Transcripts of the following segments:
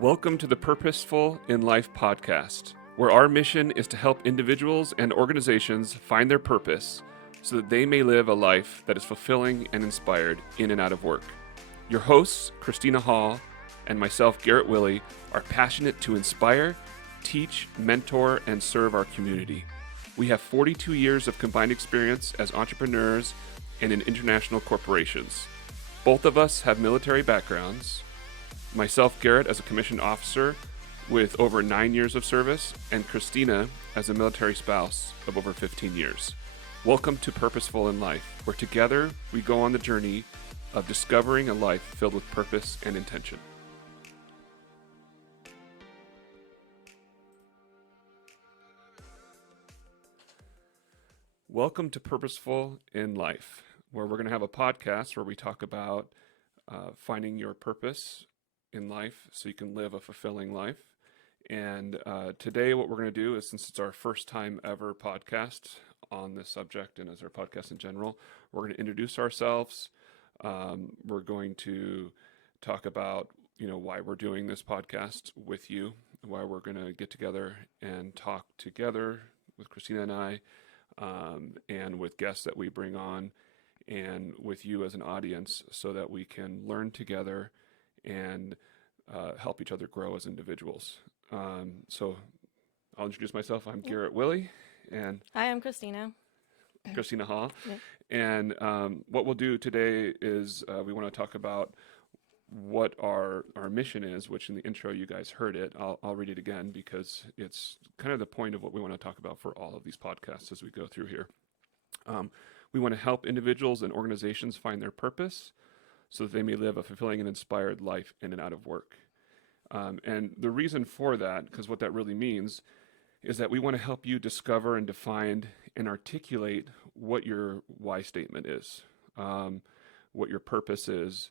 Welcome to the Purposeful in Life podcast, where our mission is to help individuals and organizations find their purpose so that they may live a life that is fulfilling and inspired in and out of work. Your hosts, Christina Hall and myself, Garrett Willey, are passionate to inspire, teach, mentor, and serve our community. We have 42 years of combined experience as entrepreneurs and in international corporations. Both of us have military backgrounds. Myself, Garrett, as a commissioned officer with over 9 years of service, and Christina as a military spouse of over 15 years. Welcome to Purposeful in Life, where together we go on the journey of discovering a life filled with purpose and intention. Welcome to Purposeful in Life, where we're going to have a podcast where we talk about finding your purpose in life so you can live a fulfilling life. And today what we're going to do is, since it's our first time ever podcast on this subject and as our podcast in general, we're going to introduce ourselves. We're going to talk about, why we're doing this podcast with you, why we're going to get together and talk together with Christina and I, and with guests that we bring on, and with you as an audience, so that we can learn together and help each other grow as individuals. So I'll introduce myself. I'm Garrett Willey, and Hi, I'm Christina. Christina Hall. Yep. And what we'll do today is we want to talk about what our mission is, which in the intro you guys heard it. I'll read it again because it's kind of the point of what we want to talk about for all of these podcasts as we go through here. We want to help individuals and organizations find their purpose so that they may live a fulfilling and inspired life in and out of work. And the reason for that, because what that really means, is that we want to help you discover and define and articulate what your why statement is, what your purpose is,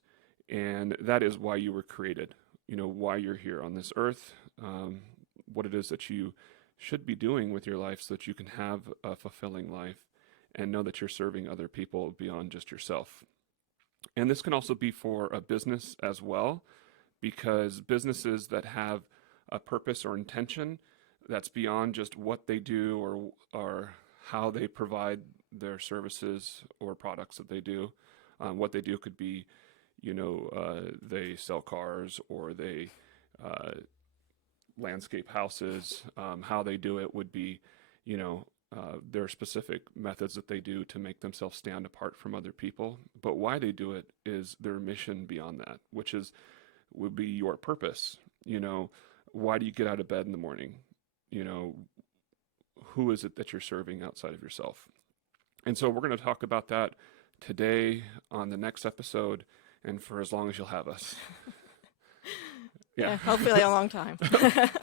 and that is why you were created, why you're here on this earth, what it is that you should be doing with your life so that you can have a fulfilling life and know that you're serving other people beyond just yourself. And this can also be for a business as well, because businesses that have a purpose or intention that's beyond just what they do or how they provide their services or products that they do. What they do could be, they sell cars or they landscape houses. How they do it would be, there are specific methods that they do to make themselves stand apart from other people. But why they do it is their mission beyond that, which would be your purpose. Why do you get out of bed in the morning? Who is it that you're serving outside of yourself? And so we're going to talk about that today on the next episode and for as long as you'll have us. Yeah, hopefully a long time.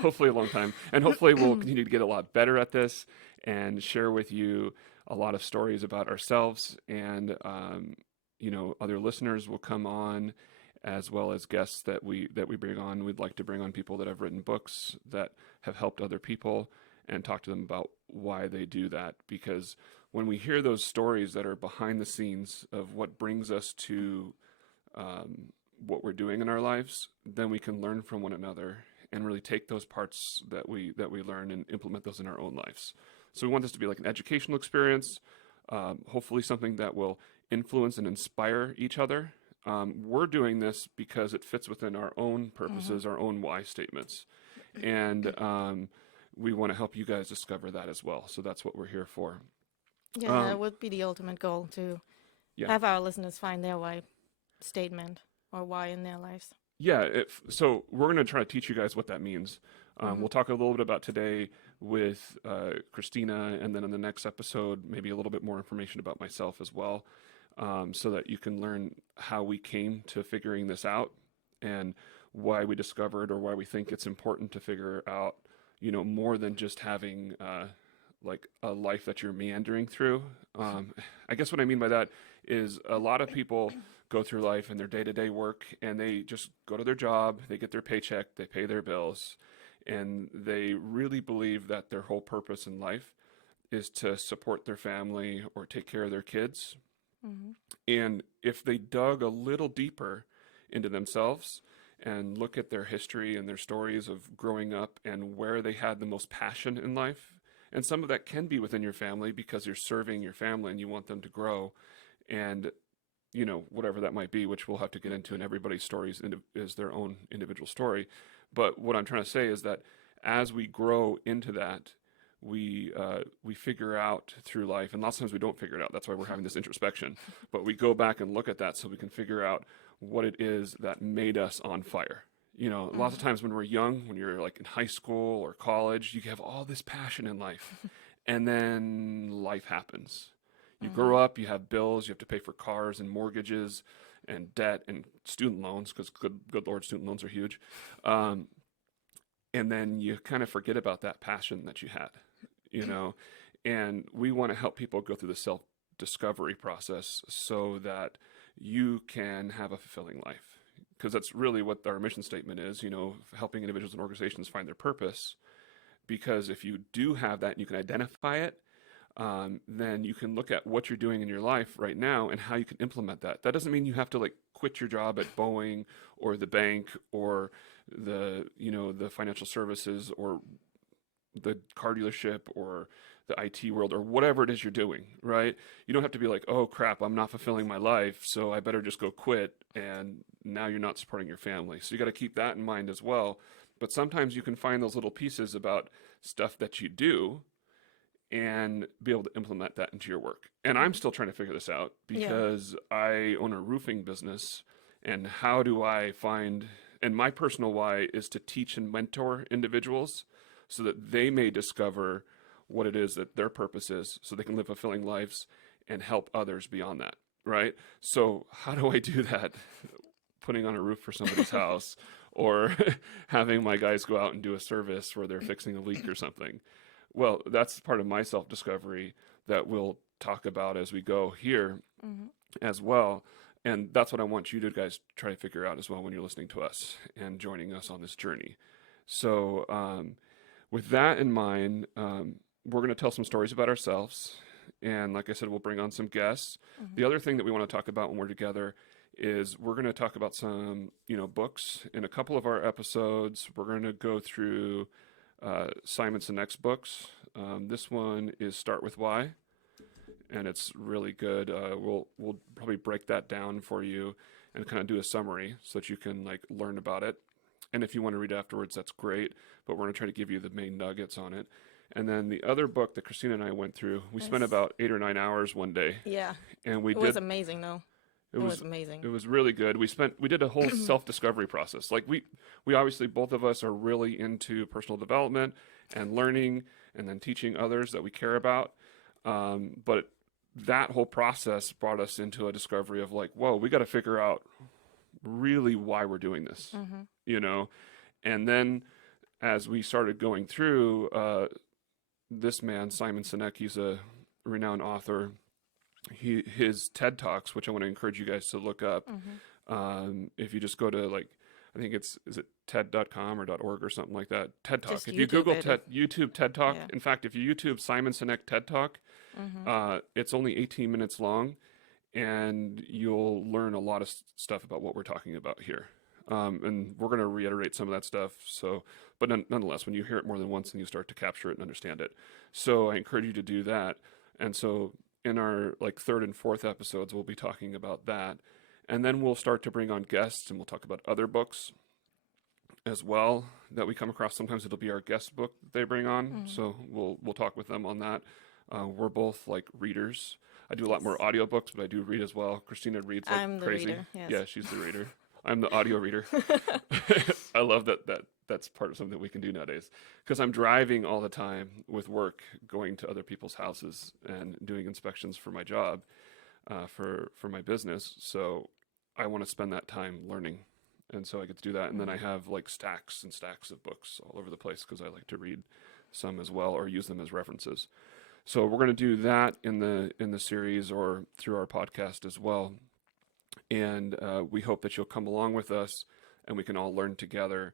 Hopefully a long time. And hopefully we'll continue to get a lot better at this and share with you a lot of stories about ourselves. And, other listeners will come on, as well as guests that we bring on. We'd like to bring on people that have written books that have helped other people and talk to them about why they do that. Because when we hear those stories that are behind the scenes of what brings us to what we're doing in our lives, then we can learn from one another and really take those parts that we learn and implement those in our own lives. So we want this to be like an educational experience, hopefully something that will influence and inspire each other. We're doing this because it fits within our own purposes, our own why statements. And we want to help you guys discover that as well. So that's what we're here for. Yeah, that would be the ultimate goal, to have our listeners find their why statement or why in their lives. Yeah, so we're going to try to teach you guys what that means. We'll talk a little bit about today with Christina, and then in the next episode, maybe a little bit more information about myself as well, so that you can learn how we came to figuring this out and why we discovered or why we think it's important to figure out, more than just having like a life that you're meandering through. I guess what I mean by that is a lot of people go through life and their day-to-day work, and they just go to their job, they get their paycheck, they pay their bills, and they really believe that their whole purpose in life is to support their family or take care of their kids. And if they dug a little deeper into themselves and look at their history and their stories of growing up and where they had the most passion in life. And some of that can be within your family because you're serving your family and you want them to grow. And, you know, whatever that might be, which we'll have to get into, and everybody's stories is their own individual story. But what I'm trying to say is that as we grow into that, we figure out through life, and lots of times we don't figure it out. That's why we're having this introspection. But we go back and look at that so we can figure out what it is that made us on fire. You know, lots of times when we're young, when you're like in high school or college, you have all this passion in life, and then life happens. You grow up, you have bills, you have to pay for cars and mortgages and debt and student loans, because good Lord, student loans are huge. And then you kind of forget about that passion that you had, you know, and we want to help people go through the self-discovery process so that you can have a fulfilling life. Because that's really what our mission statement is, you know, helping individuals and organizations find their purpose. Because if you do have that and you can identify it, then you can look at what you're doing in your life right now and how you can implement that. That doesn't mean you have to like quit your job at Boeing or the bank or the, you know, the financial services or the car dealership or the IT world or whatever it is you're doing, right? You don't have to be like, oh crap, I'm not fulfilling my life, so I better just go quit, and now you're not supporting your family. So you got to keep that in mind as well. But sometimes you can find those little pieces about stuff that you do and be able to implement that into your work. And I'm still trying to figure this out because I own a roofing business, and how do I find, and my personal why is to teach and mentor individuals so that they may discover what it is that their purpose is, so they can live fulfilling lives and help others beyond that, right? So how do I do that? Putting on a roof for somebody's house, or having my guys go out and do a service where they're fixing a leak or something. Well, that's part of my self-discovery that we'll talk about as we go here as well. And that's what I want you to guys try to figure out as well when you're listening to us and joining us on this journey. So with that in mind, we're going to tell some stories about ourselves. And like I said, we'll bring on some guests. The other thing that we want to talk about when we're together is we're going to talk about some, you know, books. In a couple of our episodes, we're going to go through Simon Sinek's books. This one is Start With Why, and it's really good. We'll probably break that down for you and kind of do a summary so that you can like learn about it. And if you want to read afterwards, that's great. But we're going to try to give you the main nuggets on it. And then the other book that Christina and I went through, we spent about 8 or 9 hours one day. Yeah. And it was amazing, though. It was amazing. It was really good. We did a whole self-discovery process. Like we obviously, both of us are really into personal development and learning and then teaching others that we care about. But that whole process brought us into a discovery of like, whoa, we got to figure out really why we're doing this, you know? And then as we started going through, this man, Simon Sinek, he's a renowned author. His TED Talks, which I want to encourage you guys to look up. If you just go to like, I think is it TED.com or .org or something like that. TED Talk. Just if you Google YouTube TED Talk, Yeah. in fact, if you YouTube Simon Sinek TED Talk, it's only 18 minutes long, and you'll learn a lot of stuff about what we're talking about here. And we're going to reiterate some of that stuff. So, but nonetheless, when you hear it more than once, then you start to capture it and understand it. So I encourage you to do that. And so in our like third and fourth episodes, we'll be talking about that. And then we'll start to bring on guests, and we'll talk about other books as well that we come across. Sometimes it'll be our guest book that they bring on. So we'll talk with them on that. We're both like readers. I do a lot more audiobooks, but I do read as well. Christina reads like I'm the crazy. reader, yes. Yeah, she's the reader. I'm the audio reader. I love that's part of something that we can do nowadays, because I'm driving all the time with work, going to other people's houses and doing inspections for my job, for my business. So I want to spend that time learning. And so I get to do that. And then I have like stacks and stacks of books all over the place because I like to read some as well, or use them as references. So we're going to do that in the series or through our podcast as well. And we hope that you'll come along with us and we can all learn together.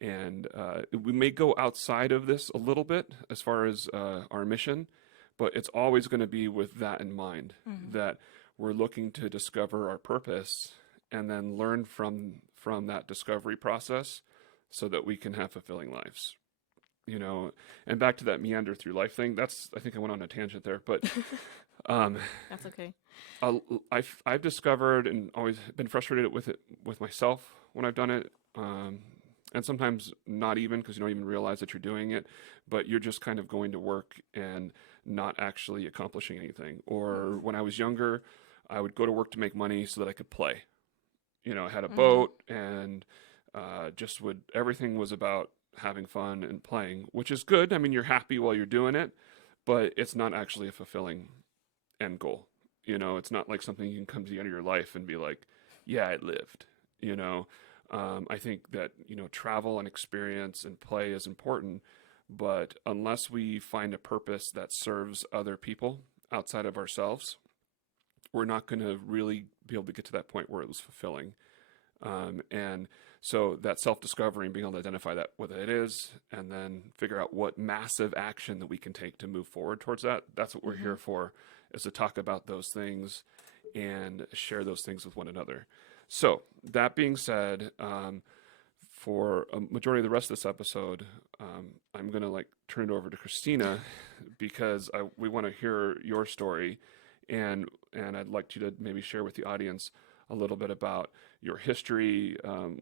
And we may go outside of this a little bit as far as our mission, but it's always going to be with that in mind, that we're looking to discover our purpose and then learn from from that discovery process so that we can have fulfilling lives. You know, and back to that meander through life thing. I think I went on a tangent there, but um, That's okay. I've discovered and always been frustrated with it with myself when I've done it. And sometimes not even because you don't even realize that you're doing it, but you're just kind of going to work and not actually accomplishing anything. Or when I was younger, I would go to work to make money so that I could play. You know, I had a Mm-hmm. boat and just would, everything was about having fun and playing, which is good. I mean, you're happy while you're doing it, but it's not actually a fulfilling end goal. You know, it's not like something you can come to the end of your life and be like, yeah, I lived. You know, I think that, you know, travel and experience and play is important, but unless we find a purpose that serves other people outside of ourselves, we're not going to really be able to get to that point where it was fulfilling. And so that self-discovery and being able to identify that what it is, and then figure out what massive action that we can take to move forward towards that. That's what we're Mm-hmm. here for, is to talk about those things and share those things with one another. So that being said, for a majority of the rest of this episode, I'm gonna like turn it over to Christina because we want to hear your story, and I'd like you to maybe share with the audience a little bit about your history,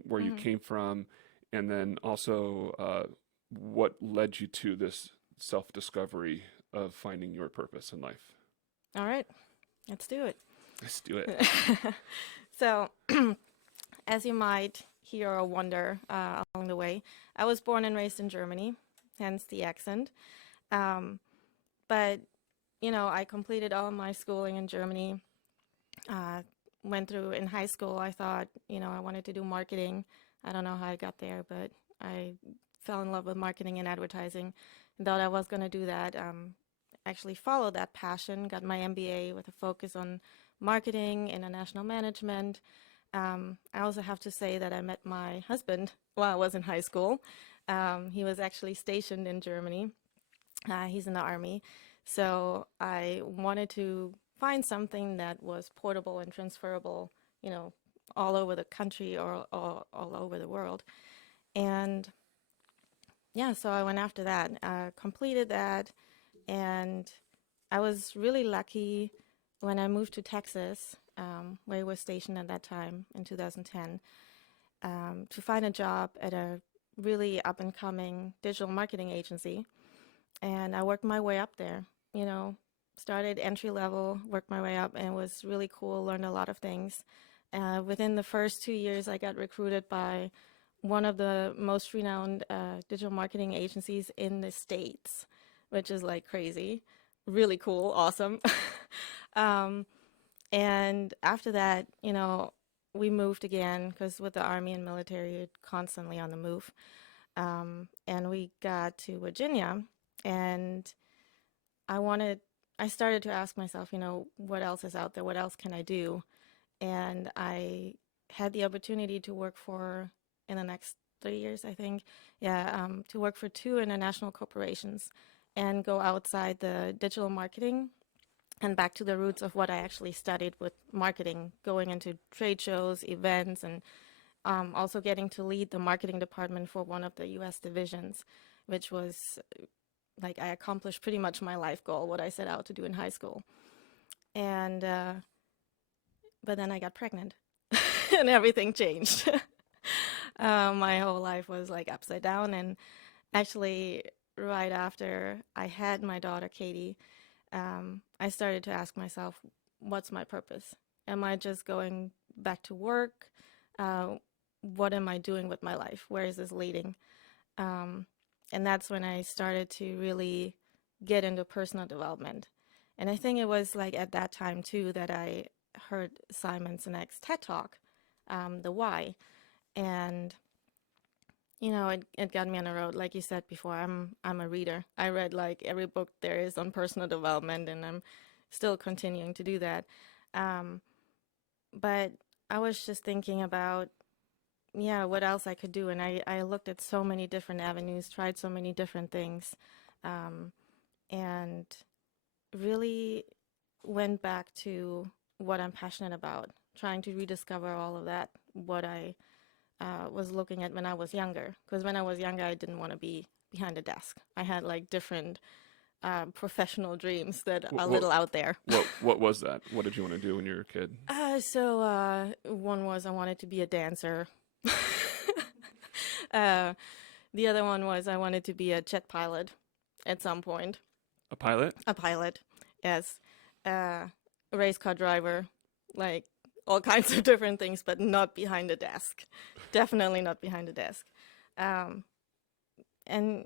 where you Mm-hmm. came from, and then also what led you to this self-discovery of finding your purpose in life. All right, let's do it. Let's do it. So, as you might hear or wonder along the way, I was born and raised in Germany, hence the accent. Um, but, you know, I completed all my schooling in Germany. Uh, Went through in high school, I thought, you know, I wanted to do marketing. I don't know how I got there, but I fell in love with marketing and advertising and thought I was going to do that. Actually followed that passion, got my MBA with a focus on marketing, international management. I also have to say that I met my husband while I was in high school. He was actually stationed in Germany. He's in the army. So I wanted to find something that was portable and transferable, you know, all over the country or all over the world. And yeah, so I went after that, completed that, and I was really lucky when I moved to Texas, where I was stationed at that time in 2010, to find a job at a really up and coming digital marketing agency. And I worked my way up there, you know, started entry level, worked my way up, and it was really cool, learned a lot of things. Within the first 2 years, I got recruited by one of the most renowned digital marketing agencies in the States, which is like crazy. Really cool, awesome. um, and after that, you know, we moved again because with the army and military, you're constantly on the move. And we got to Virginia, and I wanted, I started to ask myself, you know, what else is out there? What else can I do? And I had the opportunity to work for, in the next 3 years, I think, yeah, to work for two international corporations and go outside the digital marketing and back to the roots of what I actually studied with marketing, going into trade shows, events, and also getting to lead the marketing department for one of the US divisions, which was like I accomplished pretty much my life goal, what I set out to do in high school. And, but then I got pregnant and everything changed. My whole life was like upside down. And actually, right after I had my daughter, Katie, I started to ask myself, what's my purpose? Am I just going back to work? What am I doing with my life? Where is this leading? Um, and that's when I started to really get into personal development. And I think it was like at that time too that I heard Simon Sinek's TED Talk, The Why. And you know, it got me on the road. Like you said before, I'm a reader. I read like every book there is on personal development, and I'm still continuing to do that. Um, but I was just thinking about, yeah, what else I could do, and I looked at so many different avenues, tried so many different things, um, and really went back to what I'm passionate about, trying to rediscover all of that, what I was looking at when I was younger. Because when I was younger, I didn't want to be behind a desk. I had like different professional dreams that are a What little out there. what was that? What did you want to do when you were a kid? One was I wanted to be a dancer. uh, the other one was I wanted to be a jet pilot at some point. A pilot? A pilot, yes. A race car driver, like all kinds of different things, but not behind a desk. Definitely not behind a desk. Um, and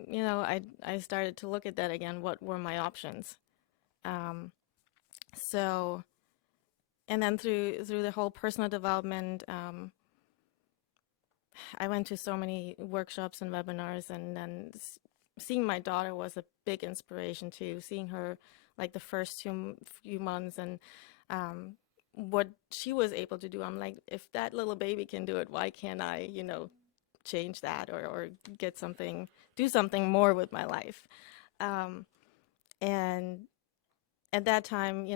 I started to look at that again. What were my options? Um, so, and then through the whole personal development, I went to so many workshops and webinars, and then seeing my daughter was a big inspiration too. Seeing her like the first few months and what she was able to do. I'm like, if that little baby can do it, why can't I, change that or get something, do something more with my life? Um, and at that time,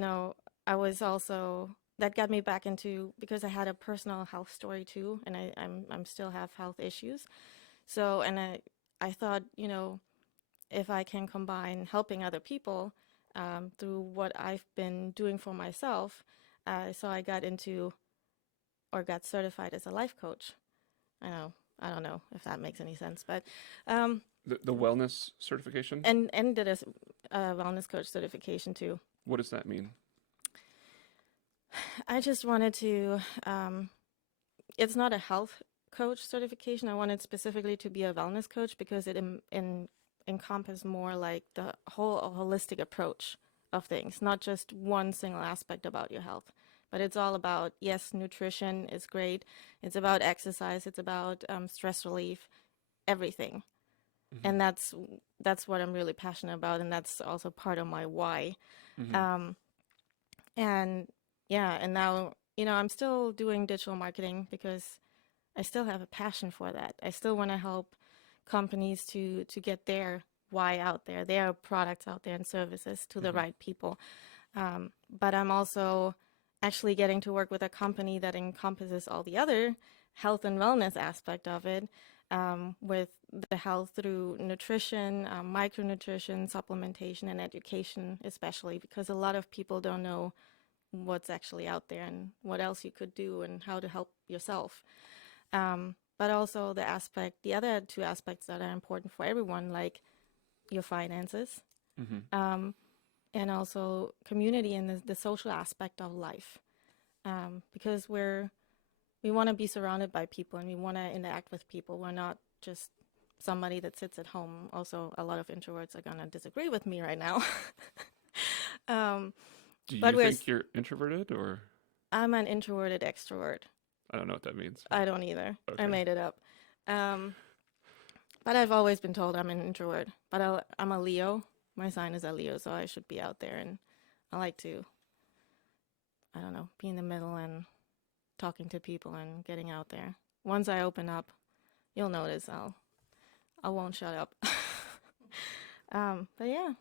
I was also that got me back into because I had a personal health story too, and I'm still have health issues. So and I thought, if I can combine helping other people through what I've been doing for myself, so I got into or got certified as a life coach. I don't know if that makes any sense, but um, The wellness certification? and did a wellness coach certification too. What does that mean? I just wanted to. It's not a health coach certification. I wanted specifically to be a wellness coach because it encompass more like the whole holistic approach of things, not just one single aspect about your health. But it's all about, yes, nutrition is great. It's about exercise. It's about stress relief, everything. Hmm. And that's what I'm really passionate about, and that's also part of my why. Hmm. Um, and yeah, and now I'm still doing digital marketing because I still have a passion for that. I still want to help companies to get their why out there, their products out there and services to the Hmm. right people. But I'm also actually getting to work with a company that encompasses all the other health and wellness aspect of it, with the health through nutrition, micronutrition, supplementation, and education, especially because a lot of people don't know what's actually out there and what else you could do and how to help yourself. But also the other two aspects that are important for everyone, like your finances, Hmm. um, and also community and the social aspect of life. Because we want to be surrounded by people and we want to interact with people. We're not just somebody that sits at home. Also, a lot of introverts are gonna disagree with me right now. um, Do but you think you're introverted or I'm an introverted extrovert. I don't know what that means, but I don't either. I okay. made it up. Um, but I've always been told I'm an introvert. But I'm a Leo. My sign is a Leo, so I should be out there. And I like to, I don't know, be in the middle and talking to people and getting out there. Once I open up, you'll notice I won't shut up. But yeah,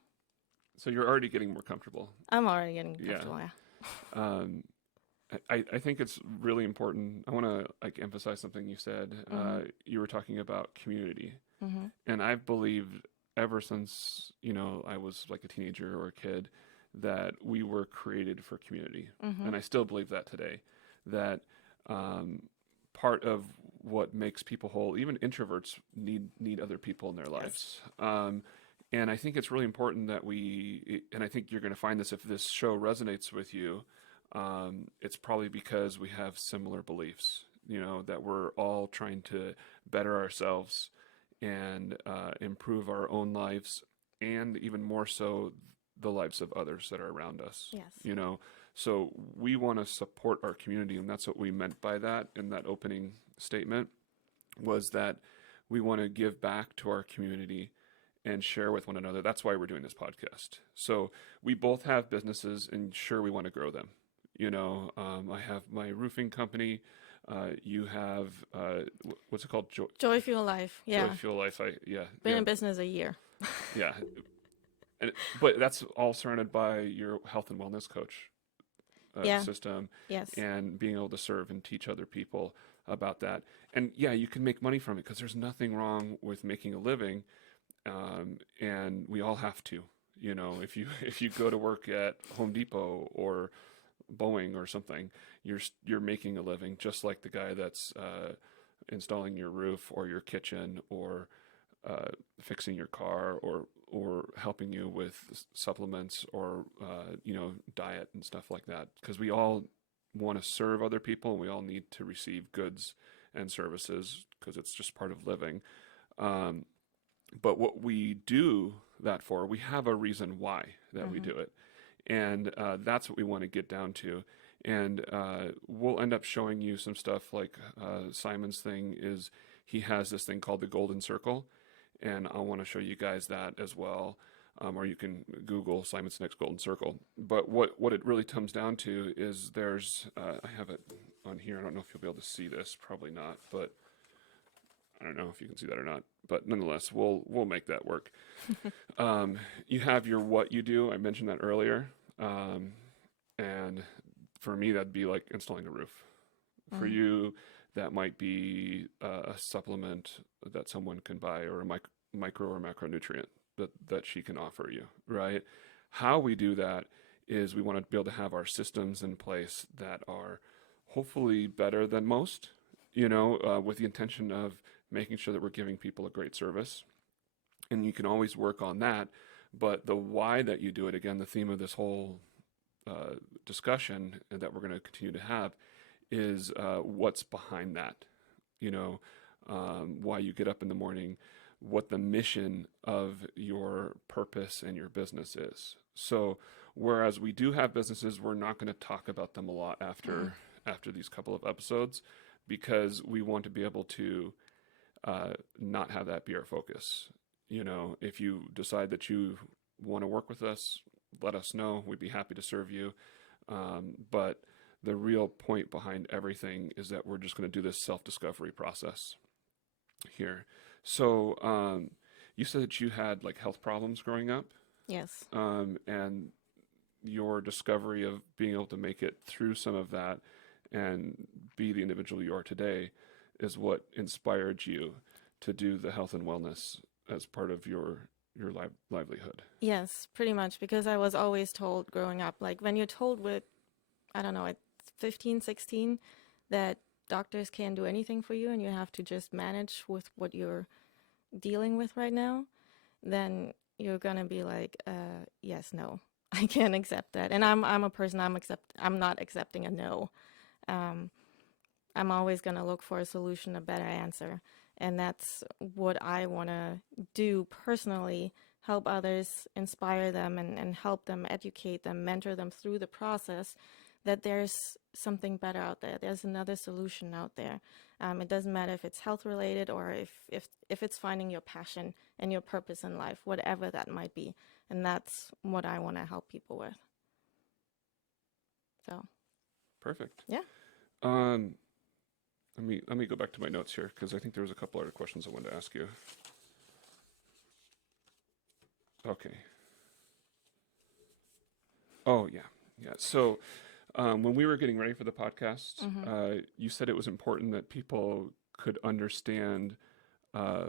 So you're already getting more comfortable. I'm already getting Yeah. comfortable. Yeah. Um, I think it's really important. I want to like emphasize something you said. Mhm. You were talking about community, Mhm. and I've believed ever since I was like a teenager or a kid that we were created for community, Mhm. and I still believe that today. That um, part of what makes people whole, even introverts need other people in their Yes. lives. And I think it's really important that and I think you're going to find this if this show resonates with you, it's probably because we have similar beliefs, that we're all trying to better ourselves and improve our own lives, and even more so, the lives of others that are around us, Yes. So we want to support our community, and that's what we meant by that in that opening statement, was that we want to give back to our community and share with one another. That's why we're doing this podcast. So we both have businesses, and sure, we want to grow them. I have my roofing company. You have what's it called? Joy Fuel Life. Joy Yeah. Fuel Life. Yeah, Been yeah, in business a year. yeah. But that's all surrounded by your health and wellness coach Yeah. system Yes. and being able to serve and teach other people. about that. And yeah, you can make money from it because there's nothing wrong with making a living, and we all have to. You know, if you if you go to work at Home Depot or Boeing or something, you're making a living just like the guy that's installing your roof or your kitchen or fixing your car or helping you with supplements or diet and stuff like that. Because we all want to serve other people and we all need to receive goods and services because it's just part of living. Um, but what we do that for, we have a reason why that we Mm-hmm. do it. And that's what we want to get down to. And we'll end up showing you some stuff like Simon's thing is he has this thing called the Golden Circle. And I want to show you guys that as well. Or you can Google Simon Sinek's Golden Circle. But what it really comes down to is there's, I have it on here. I don't know if you'll be able to see this. Probably not. But I don't know if you can see that or not, but nonetheless, we'll make that work. You have your what you do. I mentioned that earlier, and for me, that'd be like installing a roof. For Mm. you, that might be a supplement that someone can buy, or a micro or macronutrient that she can offer you. Right? How we do that is we want to be able to have our systems in place that are hopefully better than most. With the intention of making sure that we're giving people a great service. And you can always work on that. But the why that you do it, again, the theme of this whole discussion that we're going to continue to have is what's behind that. Why you get up in the morning, what the mission of your purpose and your business is. So, whereas we do have businesses, we're not going to talk about them a lot Mm. after these couple of episodes because we want to be able to not have that be our focus. If you decide that you want to work with us, let us know. We'd be happy to serve you. But the real point behind everything is that we're just going to do this self-discovery process here. So you said that you had like health problems growing up, Yes. and your discovery of being able to make it through some of that and be the individual you are today is what inspired you to do the health and wellness as part of your livelihood. Yes, pretty much, because I was always told growing up, like when you're told with, I don't know, at 15, 16, that doctors can't do anything for you and you have to just manage with what you're dealing with right now, then you're gonna be like, yes, no, I can't accept that. And I'm a person, I'm not accepting a no. Um, I'm always gonna look for a solution, a better answer. And that's what I wanna do personally, help others, inspire them and help them, educate them, mentor them through the process that there's something better out there. There's another solution out there. It doesn't matter if it's health related or if it's finding your passion and your purpose in life, whatever that might be. And that's what I want to help people with. So, Perfect. yeah. Um, let me go back to my notes here because I think there was a couple other questions I wanted to ask you. Okay. Oh yeah, yeah. So when we were getting ready for the podcast, Hmm. you said it was important that people could understand uh,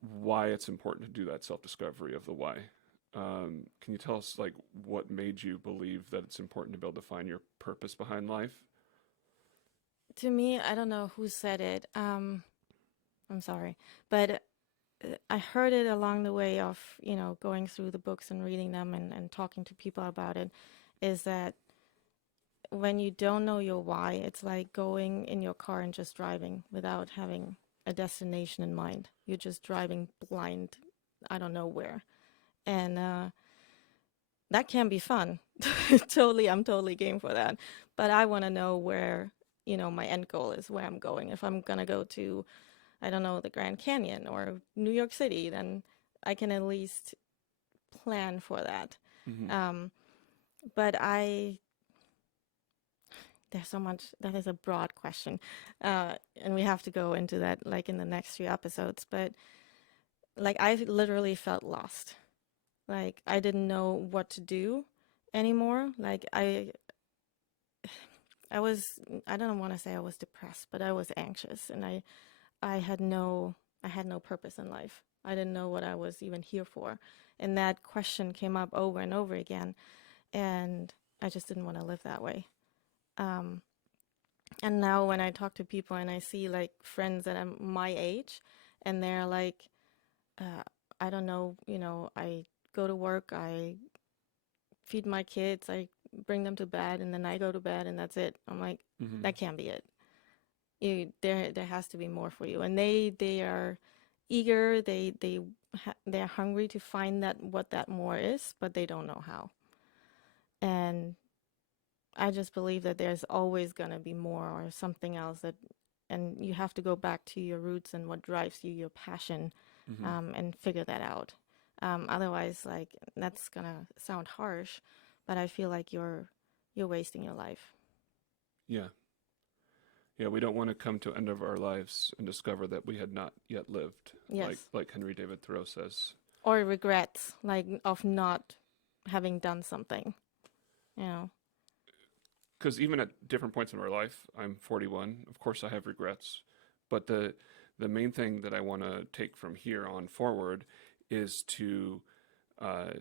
why it's important to do that self-discovery of the why. Can you tell us like what made you believe that it's important to be able to find your purpose behind life? To me, I don't know who said it. I'm sorry, but I heard it along the way of, going through the books and reading them and talking to people about it, is that when you don't know your why, it's like going in your car and just driving without having a destination in mind. You're just driving blind, I don't know where. And that can be fun. I'm totally game for that. But I want to know where, my end goal is, where I'm going. If I'm going to go to, I don't know, the Grand Canyon or New York City, then I can at least plan for that. Mm-hmm. But there's so much, that is a broad question. And we have to go into that like in the next few episodes. But like I literally felt lost. Like I didn't know what to do anymore. Like I I don't want to say I was depressed, but I was anxious, and I had no purpose in life. I didn't know what I was even here for. And that question came up over and over again, and I just didn't want to live that way. Um, and now when I talk to people and I see like friends that are my age, and they're like, uh, I don't know, I go to work, I feed my kids, I bring them to bed, and then I go to bed, and that's it. I'm like, Hmm. that can't be it. There has to be more for you, and they are eager. They're hungry to find that what that more is, but they don't know how. And I just believe that there's always gonna be more or something else and you have to go back to your roots and what drives you, your passion, Hmm. and figure that out. Otherwise, like that's gonna sound harsh, but I feel like you're wasting your life. Yeah. Yeah, we don't want to come to end of our lives and discover that we had not yet lived, Yes, like Henry David Thoreau says. or regrets, like of not having done something. You know. Because even at different points in our life, I'm 41. Of course, I have regrets, but the main thing that I want to take from here on forward is to uh,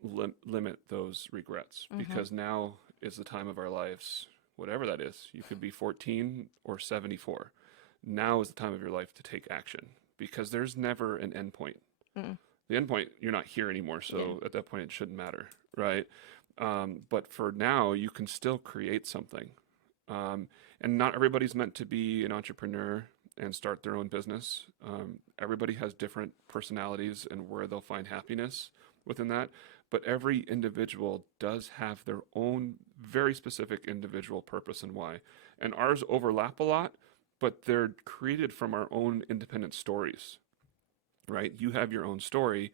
limit those regrets, Mhm. because now is the time of our lives, whatever that is. You could be 14 or 74. Now is the time of your life to take action, because there's never an end point. Mm. The end point, you're not here anymore, Yeah. so at that point, it shouldn't matter, right? But for now, you can still create something. Um, and not everybody's meant to be an entrepreneur and start their own business. Everybody has different personalities and where they'll find happiness within that. But every individual does have their own very specific individual purpose and why. And ours overlap a lot, but they're created from our own independent stories, right? You have your own story,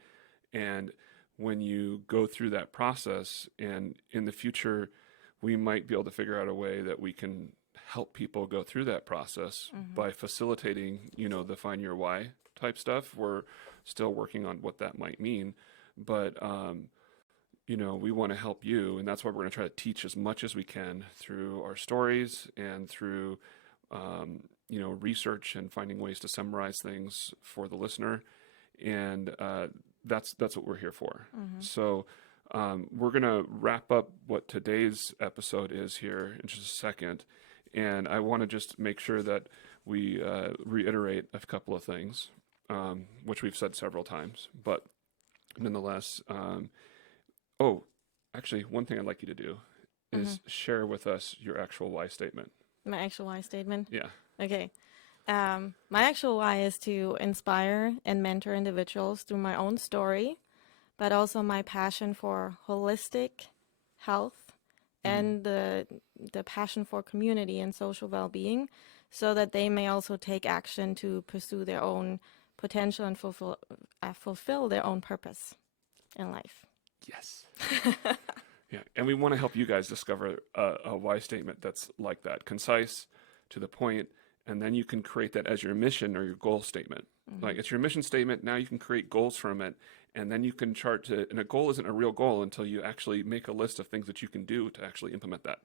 and when you go through that process, and in the future, we might be able to figure out a way that we can help people go through that process Mhm. by facilitating, the find your why type stuff. We're still working on what that might mean, but we want to help you, and that's why we're going to try to teach as much as we can through our stories and through research and finding ways to summarize things for the listener, and that's what we're here for. Mhm. So we're gonna wrap up what today's episode is here in just a second, and I want to just make sure that we reiterate a couple of things, which we've said several times, but nonetheless. Oh, actually, one thing I'd like you to do Mhm. is share with us your actual why statement. My actual why statement. Yeah. Okay. My actual why is to inspire and mentor individuals through my own story, but also my passion for holistic health Mm-hmm. and the passion for community and social well-being, so that they may also take action to pursue their own potential and fulfill their own purpose in life. Yes. Yeah, and we want to help you guys discover a why statement that's like that, concise, to the point, and then you can create that as your mission or your goal statement. Mm-hmm. Like it's your mission statement. Now you can create goals from it, and then you can chart to. And a goal isn't a real goal until you actually make a list of things that you can do to actually implement that.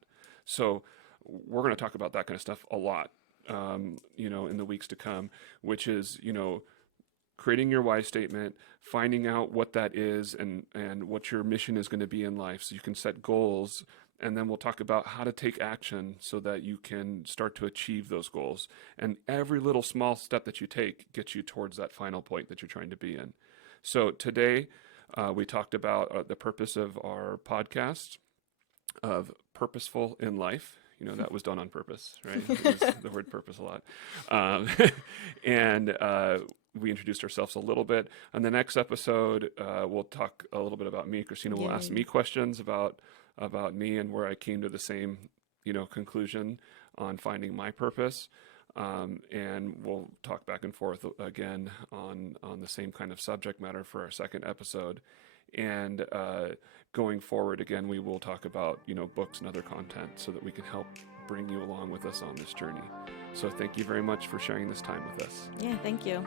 So we're going to talk about that kind of stuff a lot, in the weeks to come, which is creating your why statement, finding out what that is and what your mission is going to be in life so you can set goals, and then we'll talk about how to take action so that you can start to achieve those goals. And every little small step that you take gets you towards that final point that you're trying to be in. So today we talked about the purpose of our podcast, of Purposeful in Life. That was done on purpose, right? We use the word purpose a lot. Um, and we introduced ourselves a little bit. On the next episode, we'll talk a little bit about me. Christina will ask me Yay. questions about me and where I came to the same, conclusion on finding my purpose. And we'll talk back and forth again on the same kind of subject matter for our second episode. And going forward, again, we will talk about books and other content so that we can help bring you along with us on this journey. So thank you very much for sharing this time with us. Yeah, thank you.